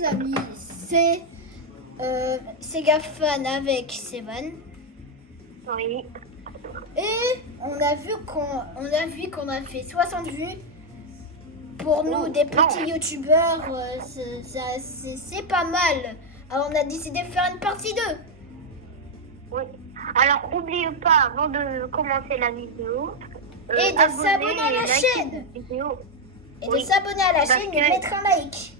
les amis, c'est Segafan avec Sevan. Oui. Et on a vu qu'on a fait 60 vues. Pour nous, des petits youtubeurs, c'est pas mal. Alors on a décidé de faire une partie 2. Oui. Alors, n'oubliez pas, avant de commencer la vidéo, Et de s'abonner à la chaîne. Et de s'abonner à la chaîne et mettre un like.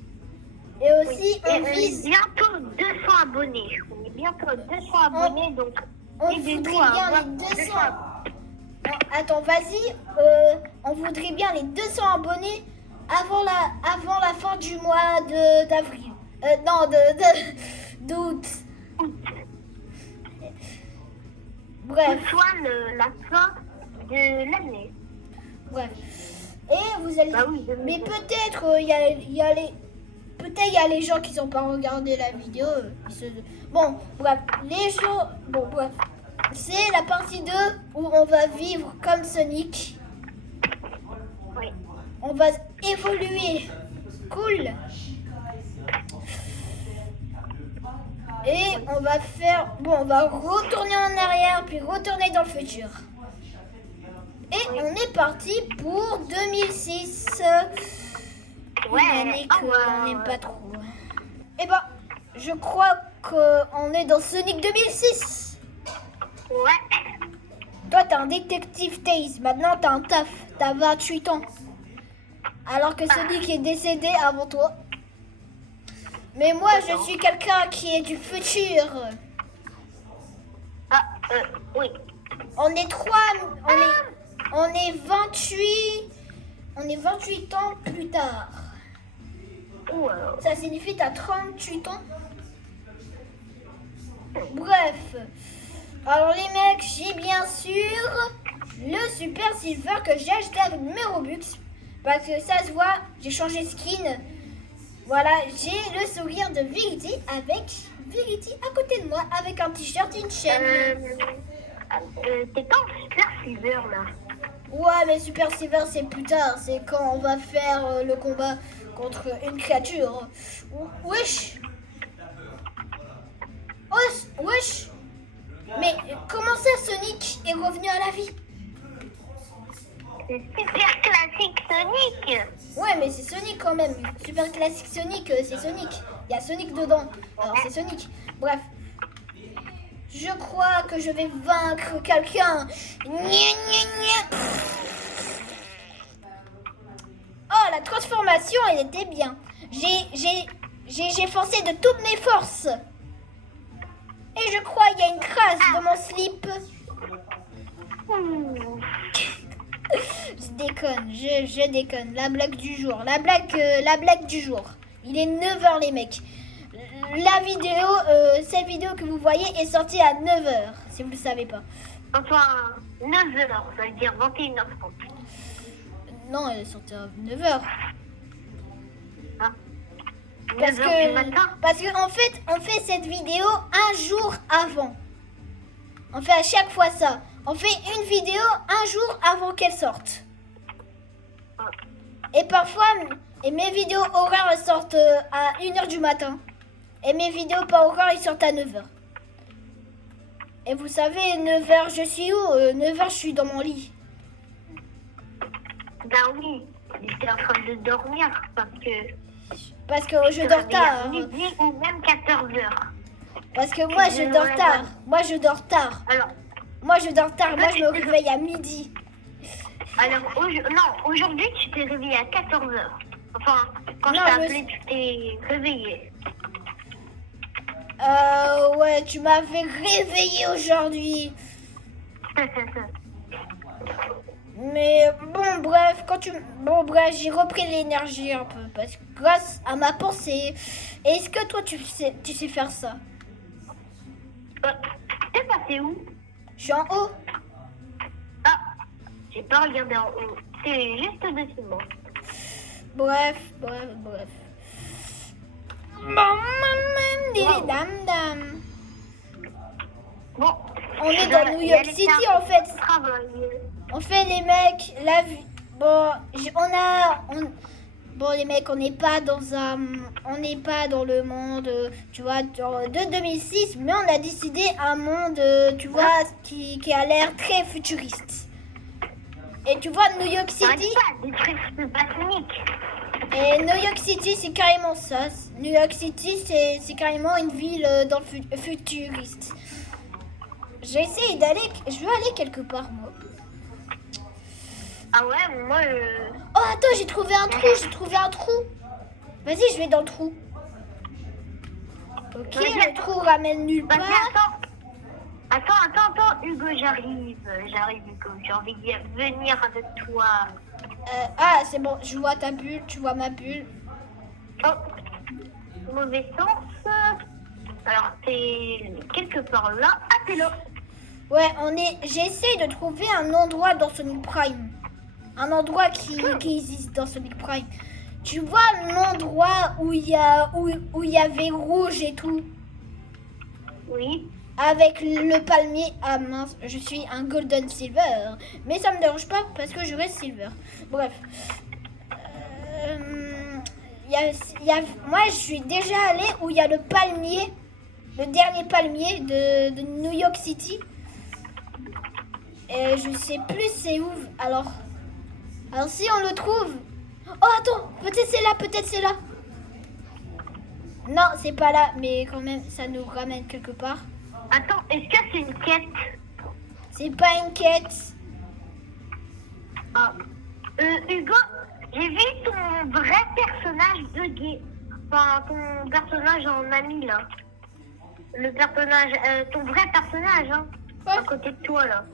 Et aussi, on vise... bientôt 200 abonnés. On est bientôt à 200 abonnés, donc... On voudrait bien les 200... Bon, attends, vas-y. On voudrait bien les 200 abonnés avant la fin du mois d'avril. Non, d'août. Bref. Soit la fin de l'année. Bref. Et vous allez... Bah oui, mais peut-être il y a les gens qui n'ont pas regardé la vidéo. Bon, bref. Bon, bref. C'est la partie 2 où on va vivre comme Sonic. Oui. On va évoluer. Cool. Et on va faire... Bon, on va retourner en arrière, puis retourner dans le futur. Et on est parti pour 2006. Ouais. Une année qu'on n'aime pas trop. Et ben, je crois qu'on est dans Sonic 2006. Ouais. Toi, t'es un détective Taze. Maintenant, t'as un taf. T'as 28 ans. Alors que Sonic est décédé avant toi. Mais moi, je suis quelqu'un qui est du futur. Oui. On est 3... On est 28... On est 28 ans plus tard. Ça signifie que t'as 38 ans. Bref. Alors les mecs, j'ai bien sûr le Super Silver que j'ai acheté avec mes Robux. Parce que ça se voit, j'ai changé de skin. Voilà, j'ai le sourire de Verity avec Verity à côté de moi avec un t-shirt et une chaîne. T'es pas en Super Silver là. Ouais, mais Super Silver c'est plus tard, c'est quand on va faire le combat contre une créature. Wesh. Wesh. Mais comment ça Sonic est revenu à la vie? C'est Super Classique Sonic. Ouais, mais c'est Sonic quand même. Super Classique Sonic, c'est Sonic. Il y a Sonic dedans. Alors c'est Sonic. Bref. Je crois que je vais vaincre quelqu'un. Oh, la transformation, elle était bien. J'ai forcé de toutes mes forces. Et je crois qu'il y a une crasse de mon slip. Je déconne, je déconne. La blague du jour. La blague du jour. Il est 9h les mecs. La vidéo, cette vidéo que vous voyez est sortie à 9h, si vous ne le savez pas. Enfin, 9h, ça veut dire 21h30. Non, elle est sortie à 9h. Hein? Parce que en fait, on fait cette vidéo un jour avant. On fait à chaque fois ça. On fait une vidéo un jour avant qu'elle sorte. Et parfois, mes vidéos horaires sortent à 1h du matin. Et mes vidéos pas horaires, ils sortent à 9h. Et vous savez, 9h, je suis où 9h, je suis dans mon lit. Ben oui, j'étais en train de dormir Parce que je dors tard. Midi ou même 14h. Parce que moi, je dors tard. Moi, je dors tard. Alors, moi, je dors tard. Moi, je me réveille à midi. Alors, aujourd'hui, tu t'es réveillé à 14h. Enfin, quand je t'ai appelé, tu t'es réveillé. Ouais, tu m'avais réveillé aujourd'hui. Mais bon, bref, j'ai repris l'énergie un peu parce que grâce à ma pensée. Est-ce que toi, tu sais faire ça? T'es passé où? Je suis en haut. Ah, j'ai pas regardé en haut. C'est juste au-dessus de moi. Bref. Bon, on est dans New York City en fait. Bon les mecs, on n'est pas dans le monde, tu vois, de 2006, mais on a décidé un monde, tu vois, qui a l'air très futuriste. Et tu vois, New York City. Des trucs botaniques. Et New York City, c'est carrément ça. New York City, c'est carrément une ville dans le futuriste. J'essaie d'aller, je veux aller quelque part moi. Ah ouais, moi. Oh attends, j'ai trouvé un trou. Vas-y, je vais dans le trou. Ok, le trou ramène nulle part. Attends, Hugo, j'arrive, Hugo, j'ai envie de venir avec toi. Ah, c'est bon, je vois ta bulle, tu vois ma bulle. Oh, mauvais sens. Alors, t'es quelque part là. Ah, t'es là. Ouais, j'essaie de trouver un endroit dans Sonic Prime. Un endroit qui existe dans Sonic Prime. Tu vois l'endroit où il y avait rouge et tout? Oui. Avec le palmier. Ah mince, je suis un Golden Silver. Mais ça me dérange pas parce que je reste Silver. Bref. Moi, je suis déjà allé où il y a le palmier. Le dernier palmier de New York City. Et je sais plus c'est où. Alors si on le trouve. Oh attends, peut-être c'est là. Non, c'est pas là, mais quand même, ça nous ramène quelque part. Attends, est-ce que c'est une quête? C'est pas une quête. Ah. Hugo, j'ai vu ton vrai personnage de gay. Enfin, ton personnage en ami, là. Le personnage, ton vrai personnage, hein. Ouais. À côté de toi, là.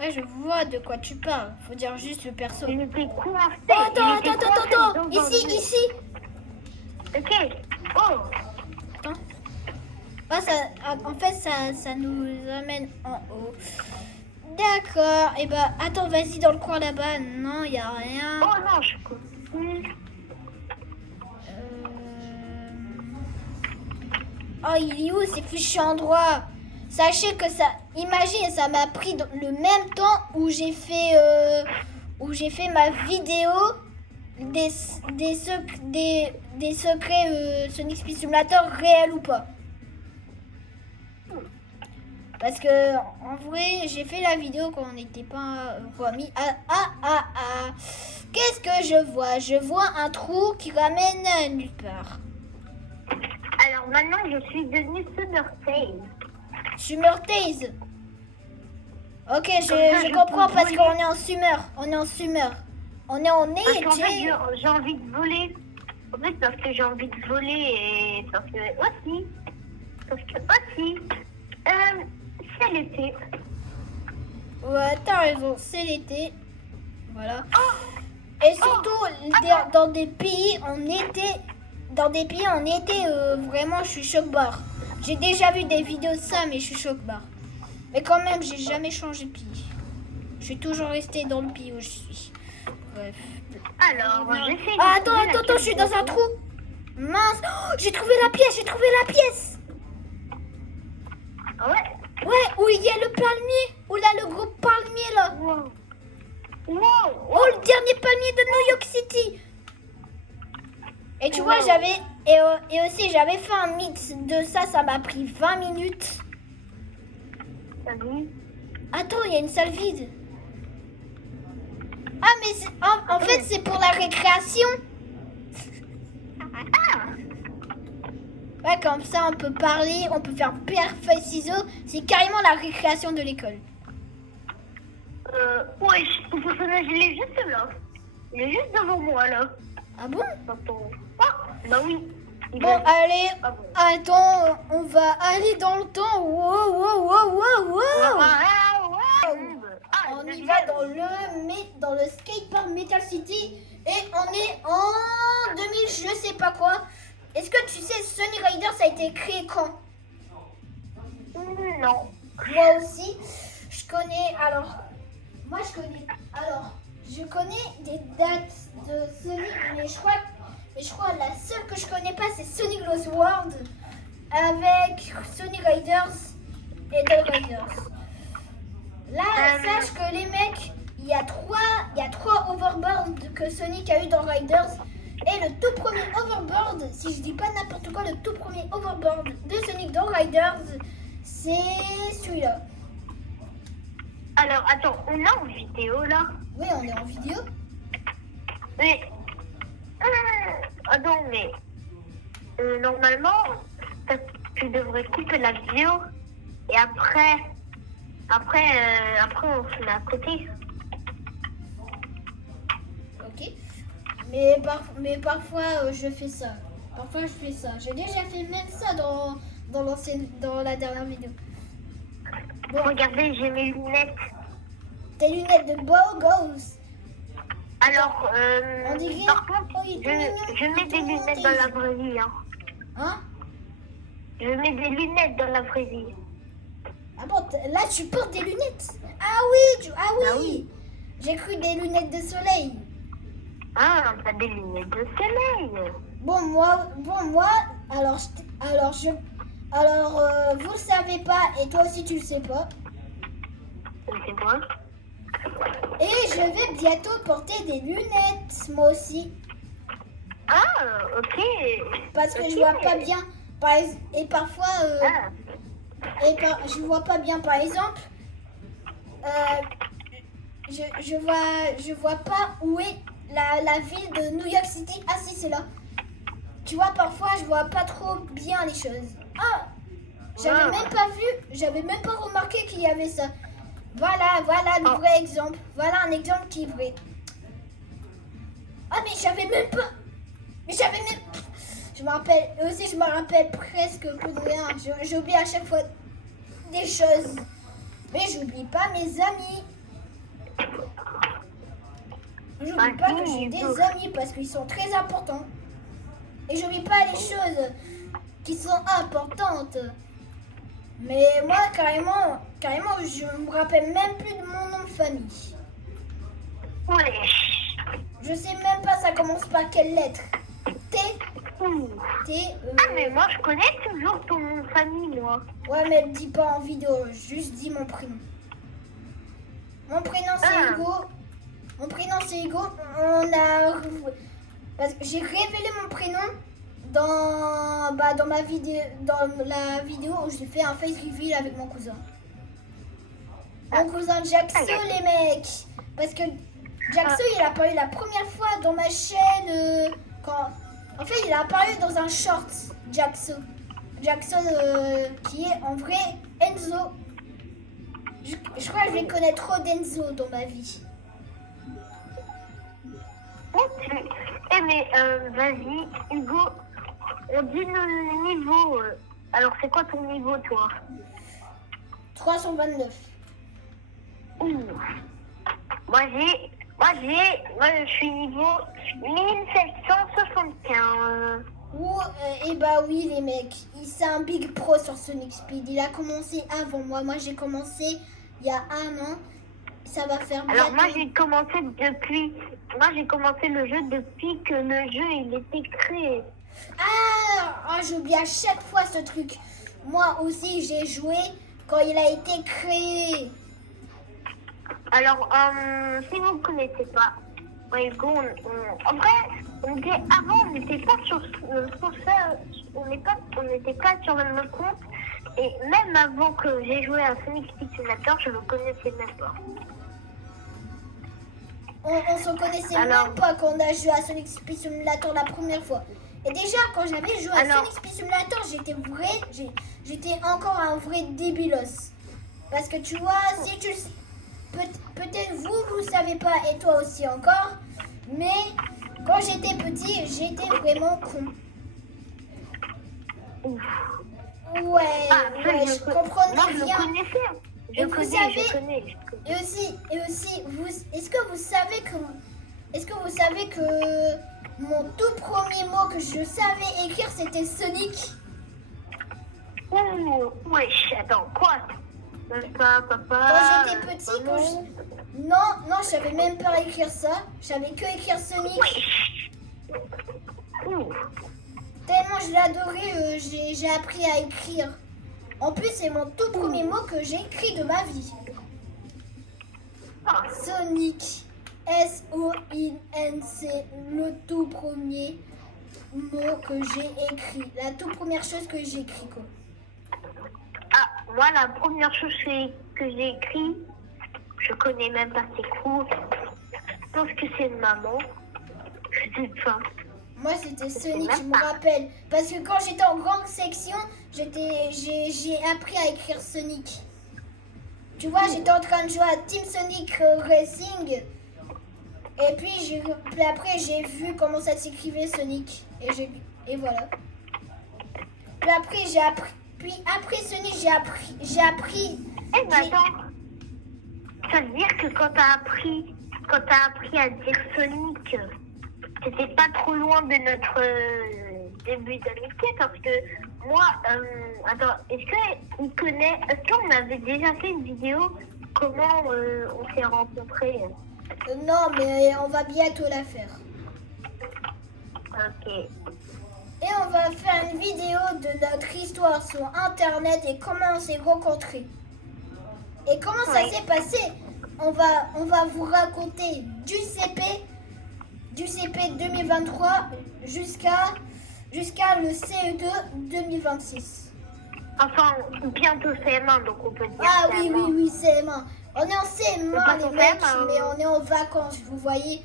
Ouais, je vois de quoi tu parles. Faut dire juste le perso. Il était coincé. Oh, attends. Ici. Ok. Oh. Attends. En fait, ça nous amène en haut. D'accord. Et attends, vas-y dans le coin là-bas. Non, y a rien. Oh non, je comprends. Oh, il est où ces fichus endroits? Sachez que imagine, ça m'a pris le même temps où j'ai fait ma vidéo des secrets Sonic Speed Simulator réels ou pas. Parce que en vrai, j'ai fait la vidéo quand on n'était pas remis. Qu'est-ce que je vois? Je vois un trou qui ramène à nulle part. Alors maintenant, je suis devenue Summertail. Summertail. Ok, je comprends parce qu'on est en summer. On est en été. Parce qu'en fait, j'ai envie de voler. En fait, parce que j'ai envie de voler et parce que aussi, c'est l'été. Ouais, t'as raison, c'est l'été. Voilà. Et surtout, dans des pays en été, vraiment, je suis choc-barre. J'ai déjà vu des vidéos de ça, mais je suis choc-barre. Mais quand même, j'ai jamais changé de pays. Je suis toujours restée dans le pays où je suis. Bref. Alors, j'essaie de... Attends, je suis dans un trou. Mince. Oh, j'ai trouvé la pièce. Ouais. Ouais, où il y a le palmier. Où là, le gros palmier, là. Wow. Oh, le dernier palmier de New York City. Et tu vois, j'avais fait un mix de ça m'a pris 20 minutes. Attends, il y a une salle vide. Ah, mais en fait, c'est pour la récréation. Ouais, comme ça, on peut parler, on peut faire pierre, feuille, ciseaux. C'est carrément la récréation de l'école. Ouais, ton personnage, il est juste là. Il est juste devant moi, là. Ah bon? Ah, bah oui. Bon, allez, attends, on va aller dans le temps. Wow. On y va dans le skatepark Metal City et on est en 2000, je sais pas quoi. Est-ce que tu sais, Sonic Riders a été créé quand? Non. Moi aussi, je connais des dates de Sonic, mais je crois la seule que je connais pas, c'est Sonic Lost World avec Sonic Riders et Dead Riders. Là, sache que les mecs, il y a trois overboards que Sonic a eu dans Riders. Et le tout premier overboard, si je dis pas n'importe quoi, le tout premier overboard de Sonic dans Riders, c'est celui-là. Alors, attends, on est en vidéo là? Oui, on est en vidéo. Mais. Attends, mais. Normalement, tu devrais couper la vidéo et après, on se met à côté. Ok. Mais parfois je fais ça. Parfois je fais ça. J'ai déjà fait même ça dans la dernière vidéo. Bon, Regardez, j'ai mes lunettes. tes lunettes de beau gosse. Alors, On dirait- par contre, Oh, il est mignon, je mets des lunettes dans la vraie vie. Hein. Hein? Je mets des lunettes dans la vraie vie. Ah bon, là tu portes des lunettes. Ah oui, Ah oui. J'ai cru des lunettes de soleil. Ah, t'as des lunettes de soleil. Bon moi, alors vous le savez pas et toi aussi tu le sais pas. C'est quoi? Et je vais bientôt porter des lunettes, moi aussi, Ah, ok. parce que Ok. je vois pas bien. Et parfois, Ah, je vois pas bien. Par exemple, je vois pas où est la ville de New York City. Ah si, c'est là. Tu vois, parfois je vois pas trop bien les choses. Ah, j'avais même pas remarqué qu'il y avait ça. Voilà le Oh. vrai exemple. Voilà un exemple qui est vrai. Ah mais j'avais même pas. Je me rappelle, et aussi je me rappelle presque peu de rien. J'oublie à chaque fois des choses. Mais j'oublie pas mes amis. J'oublie pas que j'ai des amis parce qu'ils sont très importants. Et j'oublie pas les choses qui sont importantes. Mais moi, carrément, je me rappelle même plus de mon nom de famille. ouais. Je sais même pas ça commence par quelle lettre. T, Ouh. T, Ah, mais moi, je connais toujours ton nom de famille, moi. Ouais, mais dis pas en vidéo, juste dis mon prénom. Mon prénom c'est Ah. Hugo. Mon prénom c'est Hugo. On a. Parce que j'ai révélé mon prénom dans ma vidéo, dans la vidéo où j'ai fait un face reveal avec mon cousin. Mon cousin Jaxo, les mecs. Parce que Jaxo, il a apparu la première fois dans ma chaîne en fait, il a apparu dans un short, Jaxo. Jackson qui est en vrai Enzo. Je crois que je vais connaître trop d'Enzo dans ma vie. Ok. Eh mais vas-y, Hugo, on dit nos niveaux. Alors c'est quoi ton niveau toi? 329. Ouh. Moi je suis niveau 1775. Et bah oui les mecs, c'est un big pro sur Sonic Speed. Il a commencé avant moi. Moi j'ai commencé il y a 1 an. Ça va faire bientôt. Alors moi j'ai commencé le jeu depuis que le jeu il était créé. J'oublie à chaque fois ce truc. Moi aussi j'ai joué quand il a été créé. Alors si vous ne connaissez pas, Hugo, en vrai, avant on n'était pas sur ça, on n'était pas sur le même compte. Et même avant que j'ai joué à Sonic Speed Simulator, je ne le connaissais même pas. On se connaissait même pas quand on a joué à Sonic Speed Simulator la première fois. Et déjà, quand j'avais joué à Sonic Speed Simulator, j'étais encore un vrai débilos. Parce que tu vois, si tu peut-être vous savez pas et toi aussi encore, mais quand j'étais petit, j'étais vraiment con. Ouf. Ouais, je comprenais rien. Je connais. Et aussi, est-ce que vous savez que mon tout premier mot que je savais écrire c'était Sonic? Ouh, wesh, attends, quoi? Papa. Quand j'étais petit, non, je savais même pas écrire ça. Je savais que écrire Sonic. Wesh. Ouh. Tellement je l'adorais, j'ai appris à écrire. En plus, c'est mon tout premier mot que j'ai écrit de ma vie. Sonic. S-O-I-N-C, le tout premier mot que j'ai écrit. La toute première chose que j'ai écrit, quoi. Ah, moi, la première chose que j'ai écrit, je connais même pas c'est quoi. Je pense que c'est une maman. Je sais pas. Moi, c'était Sonic, même je me pas. rappelle. Parce que quand j'étais en grande section, j'ai appris à écrire Sonic. Tu vois, j'étais en train de jouer à Team Sonic Racing. Et puis après, j'ai vu comment ça s'écrivait Sonic. Et voilà. Puis après, j'ai appris. Puis après Sonic, j'ai appris. Eh ben attends, ça veut dire que quand t'as appris à dire Sonic, c'était pas trop loin de notre début d'amitié parce que moi, attends, est-ce qu'on avait déjà fait une vidéo comment on s'est rencontrés? Non, mais on va bientôt la faire. Ok. Et on va faire une vidéo de notre histoire sur Internet et comment on s'est rencontrés. Et comment ça s'est passé. On va vous raconter du CP 2023 jusqu'à le CE2 2026. Enfin, bientôt CM1, donc on peut dire Ah CM1. oui, CM1. On est en CM1 les mecs, CM1, mais on est en vacances, vous voyez.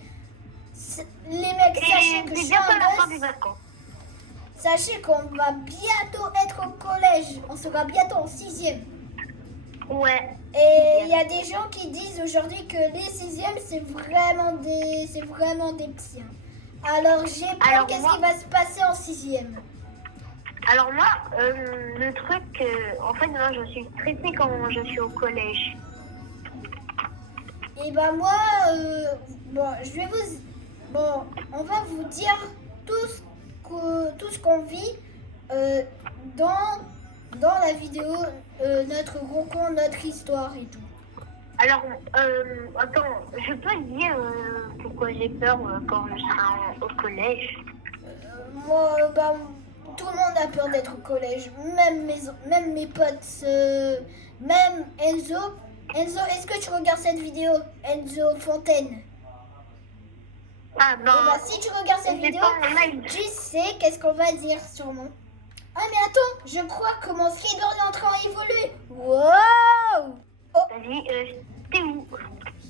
Les mecs, sachez que je suis bientôt la fin un des gosse. vacances. Sachez qu'on va bientôt être au collège. On sera bientôt en 6e. Ouais. Et il y a des gens qui disent aujourd'hui que les 6e, c'est vraiment des petits. Alors j'ai peur, qu'est-ce qui va se passer en 6e? Alors moi, le truc, en fait, moi, je suis stressée quand je suis au collège. Et ben moi, bon, on va vous dire tout ce qu'on vit dans la vidéo, notre rencontre, notre histoire et tout. Alors, attends, je peux te dire pourquoi j'ai peur quand je serai au collège. Moi, tout le monde a peur d'être au collège, même mes potes, même Enzo. Enzo, est-ce que tu regardes cette vidéo? Enzo Fontaine. Ah non. Et bah, si tu regardes cette vidéo, tu sais qu'est-ce qu'on va dire sûrement. Ah mais attends, je crois que mon skateboard est en train d'évoluer. Wow! Oh, Vas-y, t'es où?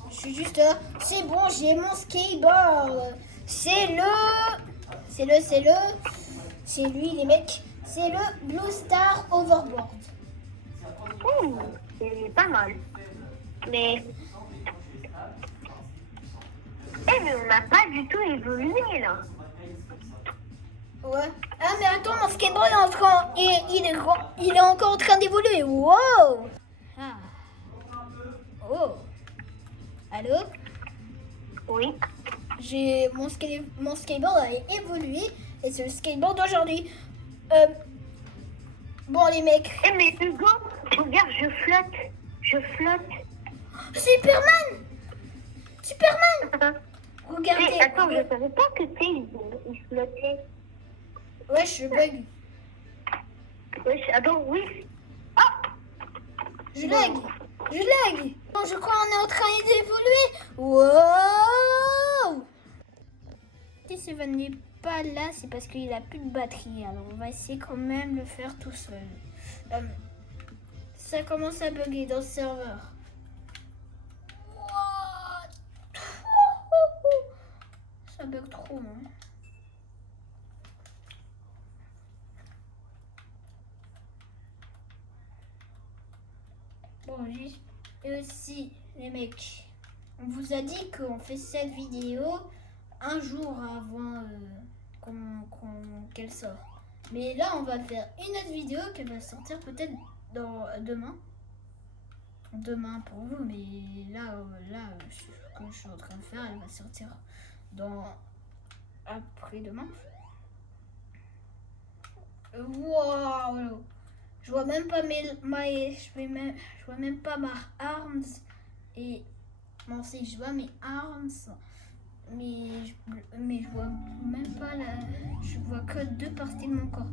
je suis juste là. C'est bon, j'ai mon skateboard. C'est lui les mecs. C'est le Blue Star Overboard. Ouh, c'est pas mal. Mais... mais on n'a pas du tout évolué là. Ouais. Ah mais attends, mon skateboard est en train, il est encore en train d'évoluer. Wow. Ah. Oh. Allô? Oui. Mon skateboard a évolué et c'est le skateboard d'aujourd'hui. Bon les mecs. Eh mais Hugo, regarde, je flotte. Superman. Regardez. Attends, je savais pas que il flottait. Ouais, je bug. Ouais, attends, oui. Ah, Je lag. Bon, je crois qu'on est en train d'évoluer. Wow. Si Steven n'est pas là, c'est parce qu'il a plus de batterie. Alors on va essayer quand même de le faire tout seul. Ça commence à bugger dans le serveur. Ça bug trop, non? Bon, juste aussi, les mecs, on vous a dit qu'on fait cette vidéo un jour avant qu'elle sorte. Mais là, on va faire une autre vidéo qui va sortir peut-être demain. Demain pour vous, mais là, ce que je suis en train de faire, elle va sortir après-demain. Wow! Je vois même pas je vois même pas ma arms et bon si je vois mes arms mais je vois même pas je vois que 2 parties de mon corps.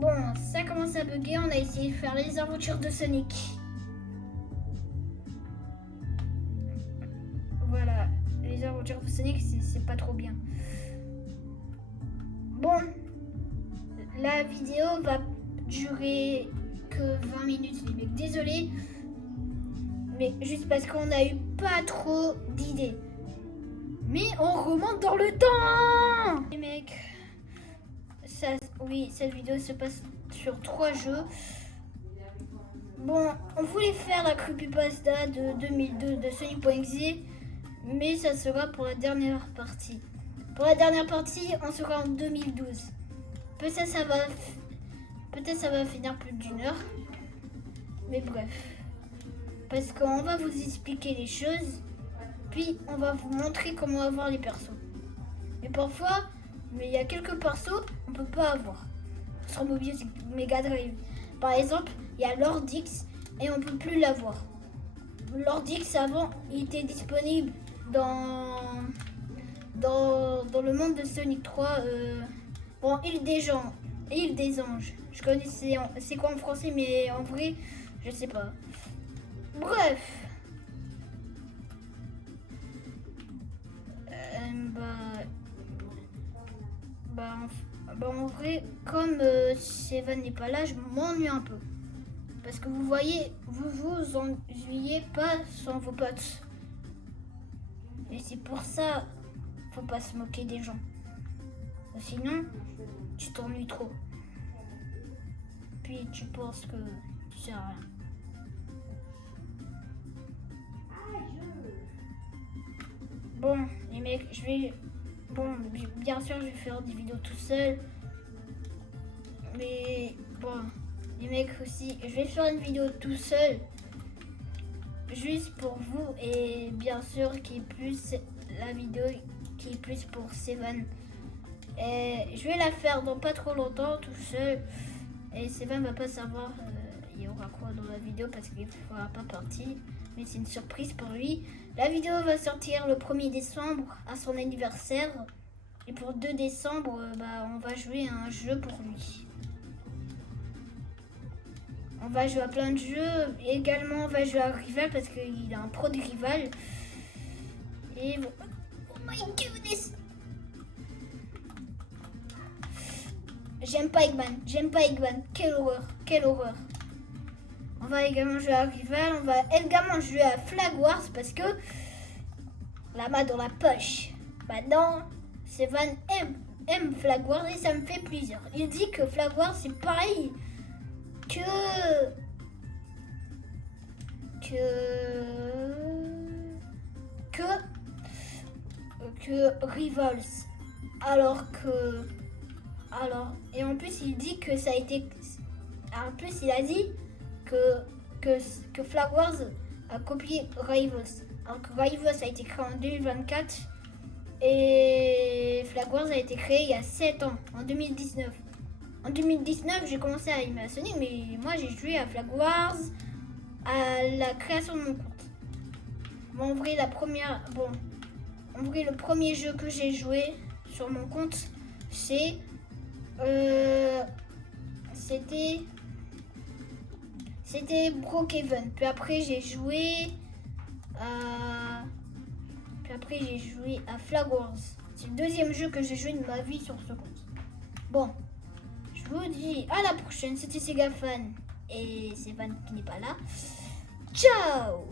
Bon, ça commence à bugger. On a essayé de faire les aventures de Sonic. Voilà, les aventures de Sonic, c'est pas trop bien. Bon, la vidéo va durer que 20 minutes, les mecs. Désolé, mais juste parce qu'on a eu pas trop d'idées. Mais on remonte dans le temps. Les mecs, oui, cette vidéo se passe sur 3 jeux. Bon, on voulait faire la creepypasta de 2002 de Sonic.exe, mais ça sera pour la dernière partie. Pour la dernière partie, on sera en 2012. Peut-être ça va finir plus d'une heure. Mais bref. Parce qu'on va vous expliquer les choses. Puis on va vous montrer comment avoir les persos. Et parfois, mais il y a quelques persos on peut pas avoir. Sur Mobius Mega Drive. Par exemple, il y a Lord X et on peut plus l'avoir. Lord X avant, il était disponible dans le monde de Sonic 3. Bon, Île des Anges. Je connais c'est quoi en français, mais en vrai, je sais pas. Bref. En vrai, comme Seven n'est pas là, je m'ennuie un peu. Parce que vous voyez, vous vous ennuyez pas sans vos potes. Et c'est pour ça, faut pas se moquer des gens. Sinon, tu t'ennuies trop. Puis tu penses que tu sers à rien. Bon, les mecs, bien sûr, je vais faire des vidéos tout seul. Mais bon, les mecs aussi, je vais faire une vidéo tout seul. Juste pour vous et bien sûr la vidéo qui est plus pour Seven. Et je vais la faire dans pas trop longtemps tout seul. Et Seven va pas savoir il y aura quoi dans la vidéo parce qu'il ne fera pas partie. Mais c'est une surprise pour lui. La vidéo va sortir le 1er décembre à son anniversaire. Et pour 2 décembre, on va jouer à un jeu pour lui. On va jouer à plein de jeux. Également, on va jouer à Rival parce qu'il a un pro de Rival. Et bon. Oh my goodness! J'aime pas Eggman. Quelle horreur. On va également jouer à Rival. On va également jouer à Flag Wars parce que la main dans la poche. Maintenant, Seven aime Flag Wars et ça me fait plaisir. Il dit que Flag Wars c'est pareil que Rivals. Et en plus il dit que ça a été. En plus il a dit que Flag Wars a copié Rivals. Alors que Rivals a été créé en 2024 et Flag Wars a été créé il y a 7 ans, en 2019. En 2019, j'ai commencé à aimer Sonic, mais moi j'ai joué à Flag Wars à la création de mon compte. Bon, en vrai, le premier jeu que j'ai joué sur mon compte, c'était Brookhaven. Puis après j'ai joué à Flag Wars. C'est le deuxième jeu que j'ai joué de ma vie sur ce compte. Bon, je vous dis à la prochaine. C'était Sega Fan et c'est Van qui n'est pas là. Ciao!